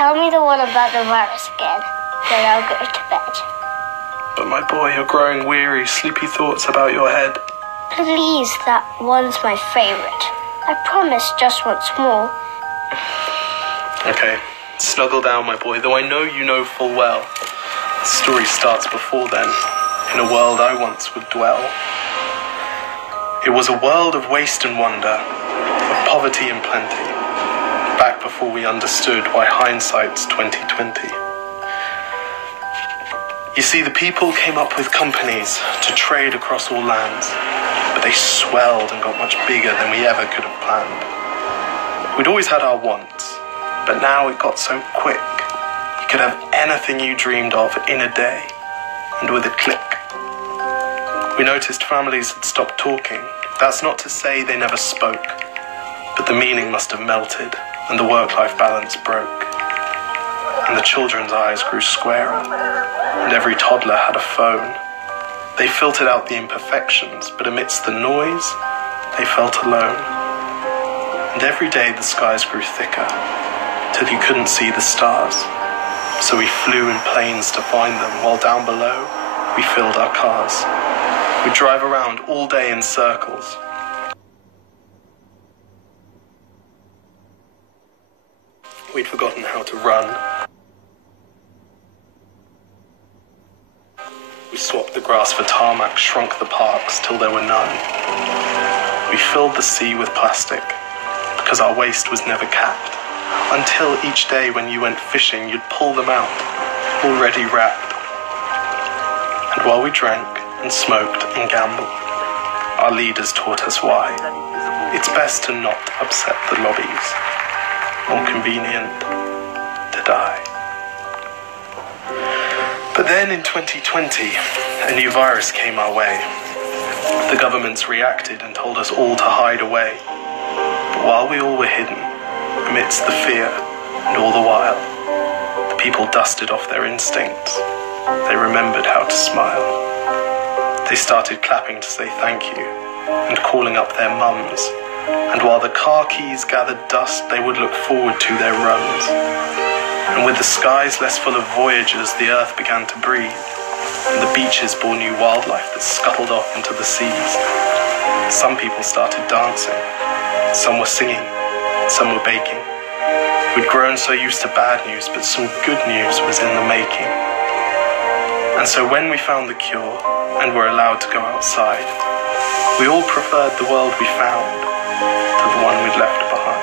Tell me the one about the virus again, then I'll go to bed. But my boy, you're growing weary, sleepy thoughts about your head. Please, that one's my favourite. I promise just once more. Okay, snuggle down, my boy, though I know you know full well. The story starts before then, in a world I once would dwell. It was a world of waste and wonder, of poverty and plenty, back before we understood why hindsight's 2020. You see, the people came up with companies to trade across all lands, but they swelled and got much bigger than we ever could have planned. We'd always had our wants, but now it got so quick. You could have anything you dreamed of in a day, and with a click. We noticed families had stopped talking. That's not to say they never spoke, but the meaning must have melted, and the work-life balance broke. And the children's eyes grew squarer, and every toddler had a phone. They filtered out the imperfections, but amidst the noise, they felt alone. And every day the skies grew thicker, till you couldn't see the stars. So we flew in planes to find them, while down below, we filled our cars. We'd drive around all day in circles. We'd forgotten how to run. We swapped the grass for tarmac, shrunk the parks till there were none. We filled the sea with plastic, because our waste was never capped. Until each day when you went fishing, you'd pull them out, already wrapped. And while we drank and smoked and gambled, our leaders taught us why. It's best to not upset the lobbies. More convenient to die. But then in 2020, a new virus came our way. The governments reacted and told us all to hide away. But while we all were hidden, amidst the fear, and all the while, the people dusted off their instincts. They remembered how to smile. They started clapping to say thank you, and calling up their mums. And while the car keys gathered dust, they would look forward to their runs. And with the skies less full of voyagers, the earth began to breathe, and the beaches bore new wildlife that scuttled off into the seas. Some people started dancing, some were singing, some were baking. We'd grown so used to bad news, but some good news was in the making. And so when we found the cure, and were allowed to go outside, we all preferred the world we found to the one we'd left behind.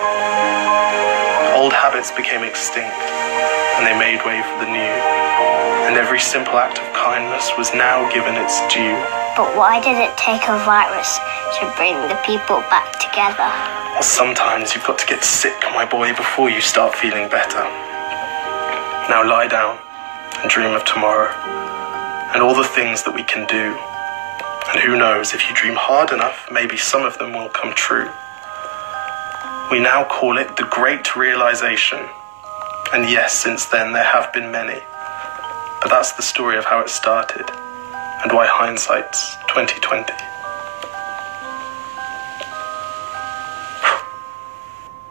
Old habits became extinct, and they made way for the new. And every simple act of kindness was now given its due. But why did it take a virus to bring the people back together? Well, sometimes you've got to get sick, my boy, before you start feeling better. Now lie down and dream of tomorrow, and all the things that we can do. And who knows, if you dream hard enough, maybe some of them will come true. We now call it the Great Realisation. And yes, since then there have been many. But that's the story of how it started, and why hindsight's 2020.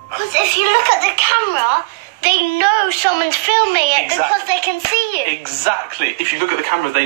Because if you look at the camera, they know someone's filming it because they can see you. Exactly. If you look at the camera, they